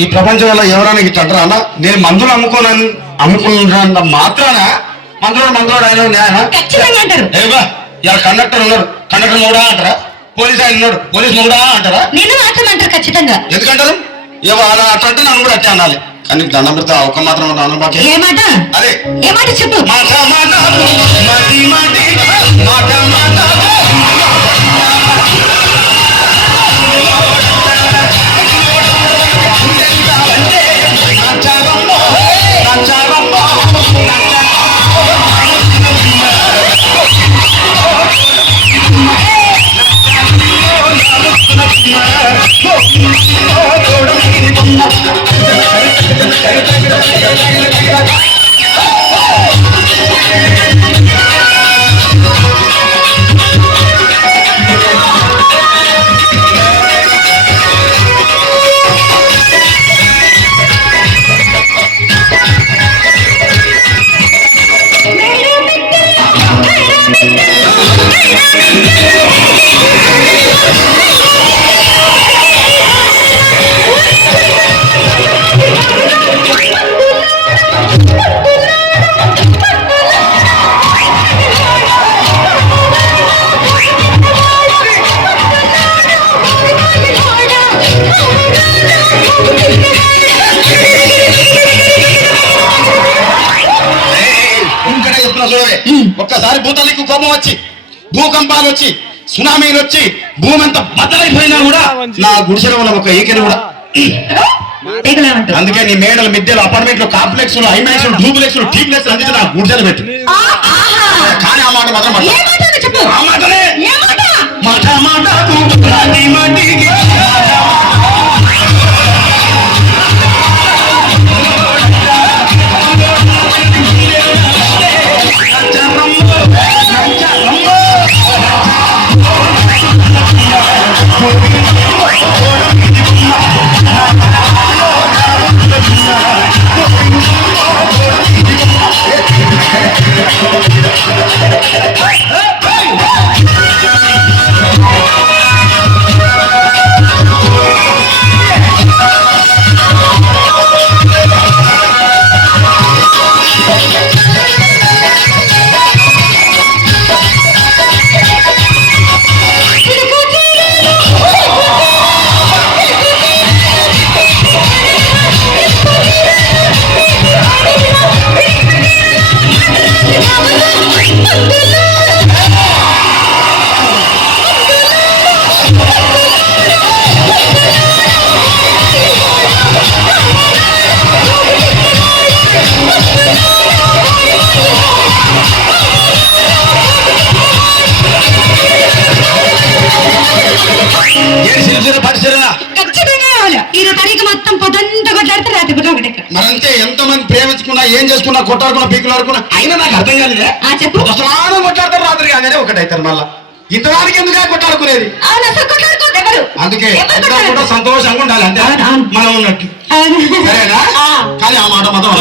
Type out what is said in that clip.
ఈ ప్రపంచంలో ఎవరైనా ఇట్లా అంటారా అన్న? నేను మందులు అమ్ముకున్న మాత్రాన మందులోడు ఆయన ఇలా కండక్టర్ ఉన్నాడు, కండక్టర్ మొగుడా అంటారా? పోలీస్ ఆయన ఉన్నాడు, పోలీస్ మొగుడా అంటారా? నేను మాత్రం అంటారు ఖచ్చితంగా. ఎందుకంటారు? అలా అట్లంటే నన్ను కూడా అట్టే అనాలి. కానీ దండం పెడితే ఒక మాత్రం అన్నమాట. ఏ మాట? అదే ఏ మాట చెప్పు. ఒక్కసారి భూతాలకు కోపం వచ్చి, భూకంపాలు వచ్చి, సునామీలు వచ్చి, భూమి అంతా బద్దలైపోయినా కూడా నా గుడిసెలో ఉన్న ఒక ఏకని కూడా. అందుకే నీ మేడలు, మిద్దెలు, అపార్ట్మెంట్లు, కాంప్లెక్స్, హైమాక్స్, డూప్లెక్స్, టీప్లెక్స్ అందించి నా గుడిసెలు పెట్టు. కానీ ఆ మాట మాత్రం ఆ మాటనే మాట మాట మరంతే. ఎంతమంది ప్రేమించుకున్నా, ఏం చేసుకున్నా, కొట్టాడుకున్నా, పీకులాడుకున్నా, అయినా నాకు అర్థం కాలేదే. అసలు కొట్లాడతారు, రాత్రి కాగానే ఒకటైతారు. మళ్ళా ఇంతదానికి ఎందుకు కొట్టాడుకునేది? అందుకే కూడా సంతోషంగా ఉండాలి, అంతే మనం ఉన్నట్టు. సరేనా? కానీ ఆ మాట మాత్రం